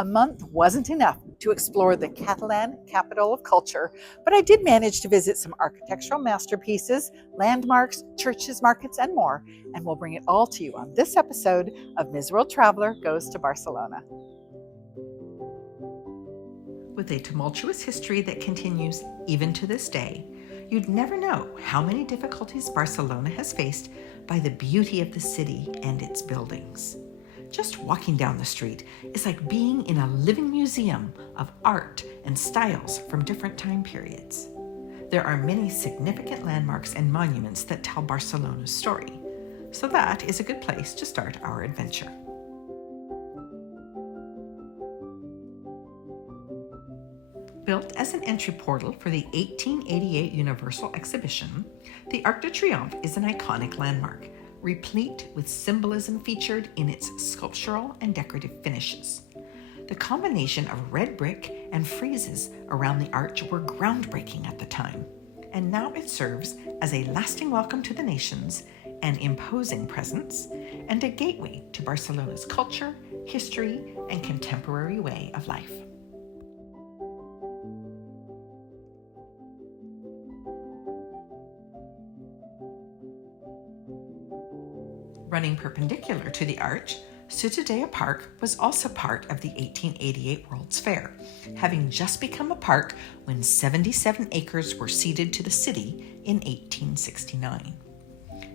A month wasn't enough to explore the Catalan capital of culture, but I did manage to visit some architectural masterpieces, landmarks, churches, markets, and more, and we'll bring it all to you on this episode of Ms. World Traveler Goes to Barcelona. With a tumultuous history that continues even to this day, you'd never know how many difficulties Barcelona has faced by the beauty of the city and its buildings. Just walking down the street is like being in a living museum of art and styles from different time periods. There are many significant landmarks and monuments that tell Barcelona's story, so that is a good place to start our adventure. Built as an entry portal for the 1888 Universal Exhibition, the Arc de Triomphe is an iconic landmark, replete with symbolism featured in its sculptural and decorative finishes. The combination of red brick and friezes around the arch were groundbreaking at the time, and now it serves as a lasting welcome to the nations, an imposing presence, and a gateway to Barcelona's culture, history, and contemporary way of life. Running perpendicular to the arch, Ciutadella Park was also part of the 1888 World's Fair, having just become a park when 77 acres were ceded to the city in 1869.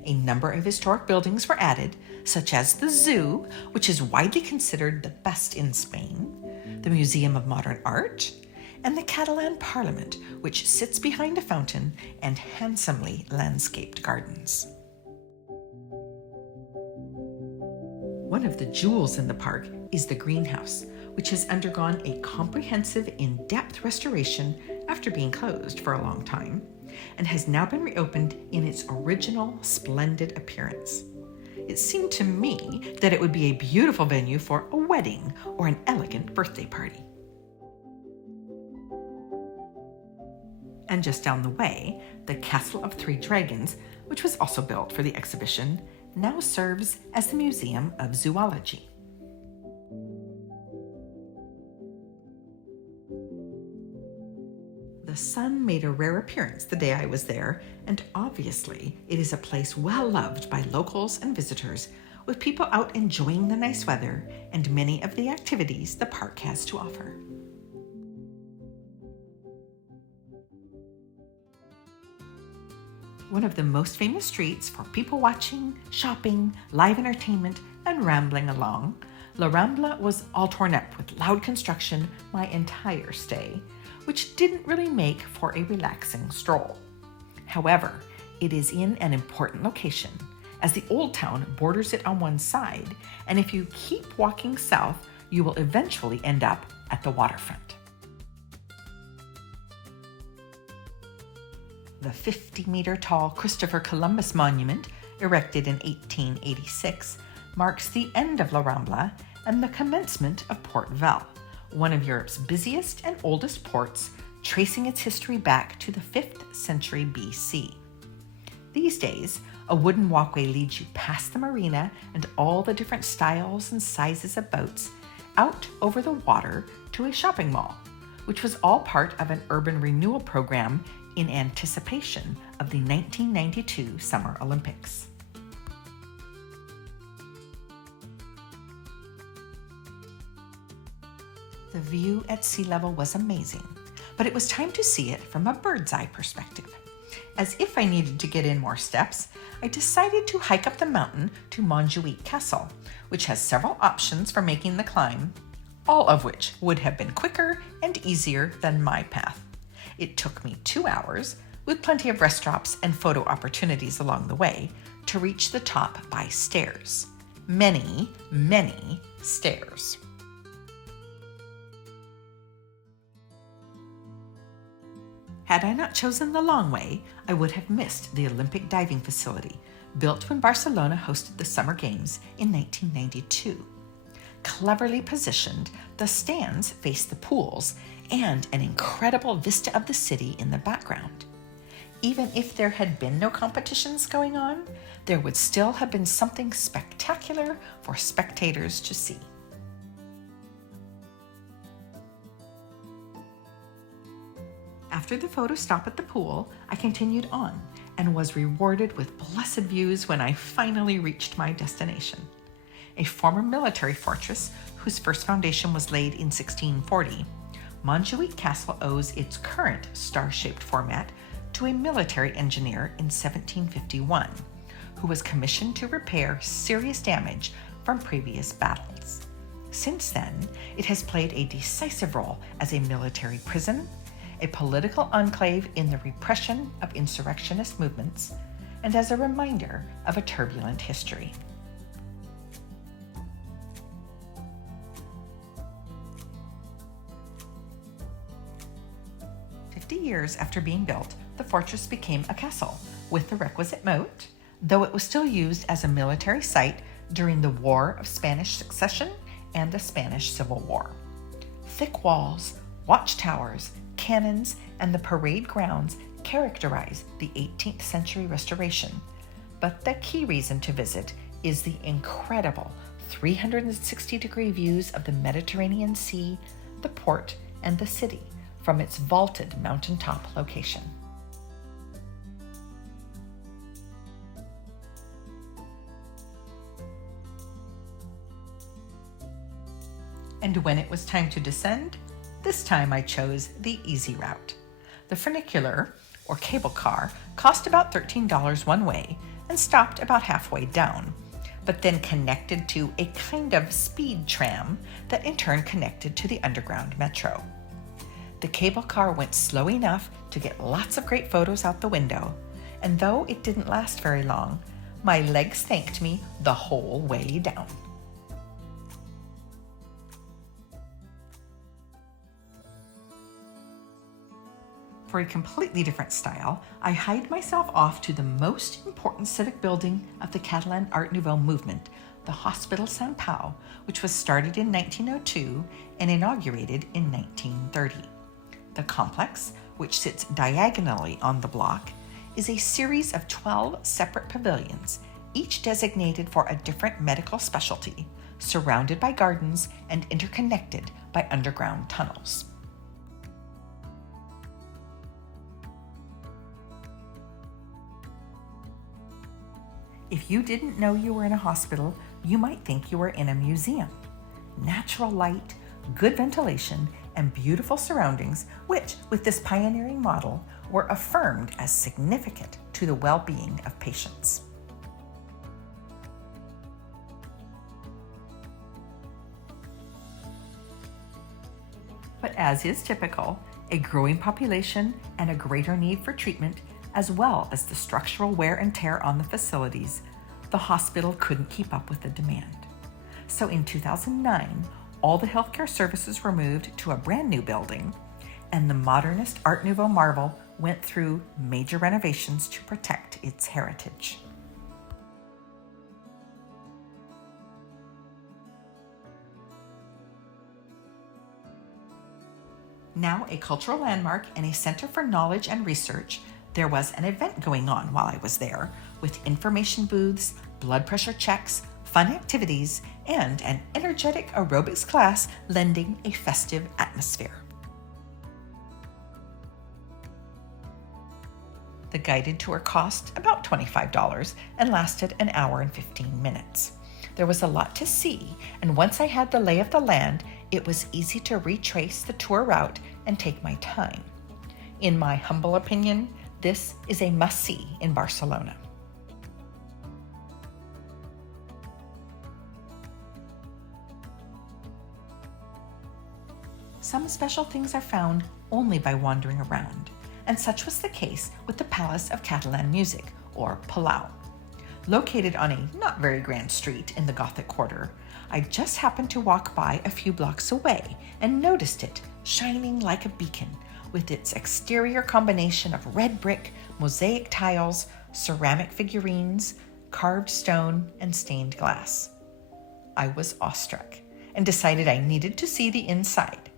A number of historic buildings were added, such as the zoo, which is widely considered the best in Spain, the Museum of Modern Art, and the Catalan Parliament, which sits behind a fountain and handsomely landscaped gardens. One of the jewels in the park is the greenhouse, which has undergone a comprehensive in-depth restoration after being closed for a long time, and has now been reopened in its original splendid appearance. It seemed to me that it would be a beautiful venue for a wedding or an elegant birthday party. And just down the way, the Castle of Three Dragons, which was also built for the exhibition, now serves as the Museum of Zoology. The sun made a rare appearance the day I was there, and obviously it is a place well loved by locals and visitors, with people out enjoying the nice weather and many of the activities the park has to offer. One of the most famous streets for people watching, shopping, live entertainment, and rambling along, La Rambla was all torn up with loud construction my entire stay, which didn't really make for a relaxing stroll. However, it is in an important location, as the Old Town borders it on one side, and if you keep walking south, you will eventually end up at the waterfront. The 50-meter-tall Christopher Columbus monument, erected in 1886, marks the end of La Rambla and the commencement of Port Vell, one of Europe's busiest and oldest ports, tracing its history back to the 5th century BC. These days, a wooden walkway leads you past the marina and all the different styles and sizes of boats, out over the water to a shopping mall, which was all part of an urban renewal program in anticipation of the 1992 Summer Olympics. The view at sea level was amazing, but it was time to see it from a bird's eye perspective. As if I needed to get in more steps, I decided to hike up the mountain to Montjuïc Castle, which has several options for making the climb, all of which would have been quicker and easier than my path. It took me 2 hours, with plenty of rest stops and photo opportunities along the way, to reach the top by stairs. Many, many stairs. Had I not chosen the long way, I would have missed the Olympic diving facility, built when Barcelona hosted the Summer Games in 1992. Cleverly positioned, the stands face the pools and an incredible vista of the city in the background. Even if there had been no competitions going on, there would still have been something spectacular for spectators to see. After the photo stop at the pool, I continued on and was rewarded with blessed views when I finally reached my destination. A former military fortress whose first foundation was laid in 1640, Montjuic Castle owes its current star-shaped format to a military engineer in 1751, who was commissioned to repair serious damage from previous battles. Since then, it has played a decisive role as a military prison, a political enclave in the repression of insurrectionist movements, and as a reminder of a turbulent history. Years after being built, the fortress became a castle with the requisite moat, though it was still used as a military site during the War of Spanish Succession and the Spanish Civil War. Thick walls, watchtowers, cannons, and the parade grounds characterize the 18th century restoration, but the key reason to visit is the incredible 360-degree views of the Mediterranean Sea, the port, and the city from its vaulted mountaintop location. And when it was time to descend, this time I chose the easy route. The funicular, or cable car, cost about $13 one way and stopped about halfway down, but then connected to a kind of speed tram that in turn connected to the underground metro. The cable car went slow enough to get lots of great photos out the window, and though it didn't last very long, my legs thanked me the whole way down. For a completely different style, I hied myself off to the most important civic building of the Catalan Art Nouveau movement, the Hospital Sant Pau, which was started in 1902 and inaugurated in 1930. The complex, which sits diagonally on the block, is a series of 12 separate pavilions, each designated for a different medical specialty, surrounded by gardens and interconnected by underground tunnels. If you didn't know you were in a hospital, you might think you were in a museum. Natural light, good ventilation, and beautiful surroundings, which, with this pioneering model, were affirmed as significant to the well-being of patients. But as is typical, a growing population and a greater need for treatment, as well as the structural wear and tear on the facilities, the hospital couldn't keep up with the demand. So in 2009, all the healthcare services were moved to a brand new building, and the modernist Art Nouveau marvel went through major renovations to protect its heritage. Now a cultural landmark and a center for knowledge and research, there was an event going on while I was there, with information booths, blood pressure checks, fun activities, and an energetic aerobics class lending a festive atmosphere. The guided tour cost about $25 and lasted an hour and 15 minutes. There was a lot to see, and once I had the lay of the land, it was easy to retrace the tour route and take my time. In my humble opinion, this is a must-see in Barcelona. Some special things are found only by wandering around, and such was the case with the Palace of Catalan Music, or Palau. Located on a not very grand street in the Gothic Quarter, I just happened to walk by a few blocks away and noticed it shining like a beacon with its exterior combination of red brick, mosaic tiles, ceramic figurines, carved stone, and stained glass. I was awestruck and decided I needed to see the inside.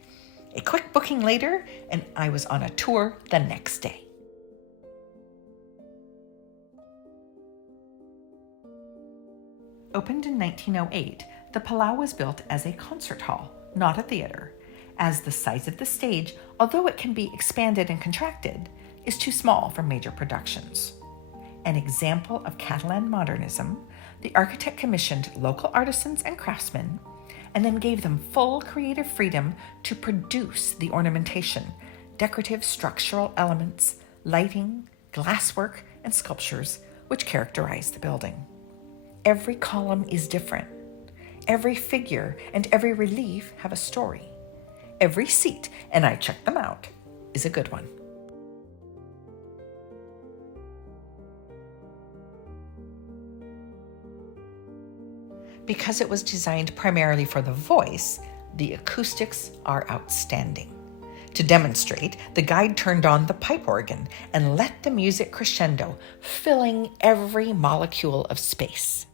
A quick booking later, and I was on a tour the next day. Opened in 1908, the Palau was built as a concert hall, not a theater, as the size of the stage, although it can be expanded and contracted, is too small for major productions. An example of Catalan modernism, the architect commissioned local artisans and craftsmen and then gave them full creative freedom to produce the ornamentation, decorative structural elements, lighting, glasswork, and sculptures which characterize the building. Every column is different. Every figure and every relief have a story. Every seat, and I checked them out, is a good one. Because it was designed primarily for the voice, the acoustics are outstanding. To demonstrate, the guide turned on the pipe organ and let the music crescendo, filling every molecule of space.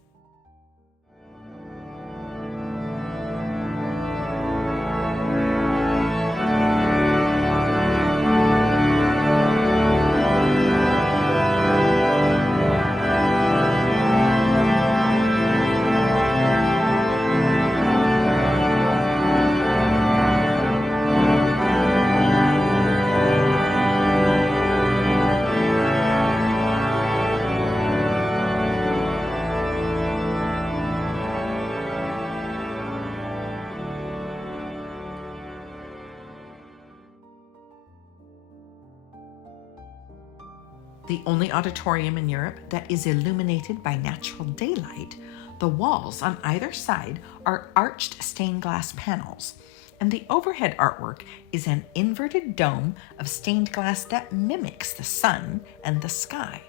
The only auditorium in Europe that is illuminated by natural daylight, the walls on either side are arched stained glass panels, and the overhead artwork is an inverted dome of stained glass that mimics the sun and the sky.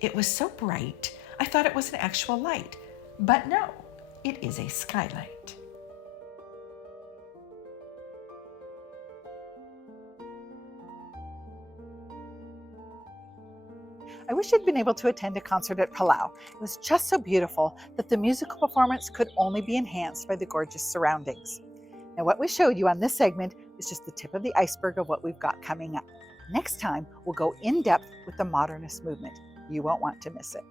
It was so bright, I thought it was an actual light, but no, it is a skylight. I wish I'd been able to attend a concert at Palau. It was just so beautiful that the musical performance could only be enhanced by the gorgeous surroundings. Now, what we showed you on this segment is just the tip of the iceberg of what we've got coming up. Next time, we'll go in depth with the modernist movement. You won't want to miss it.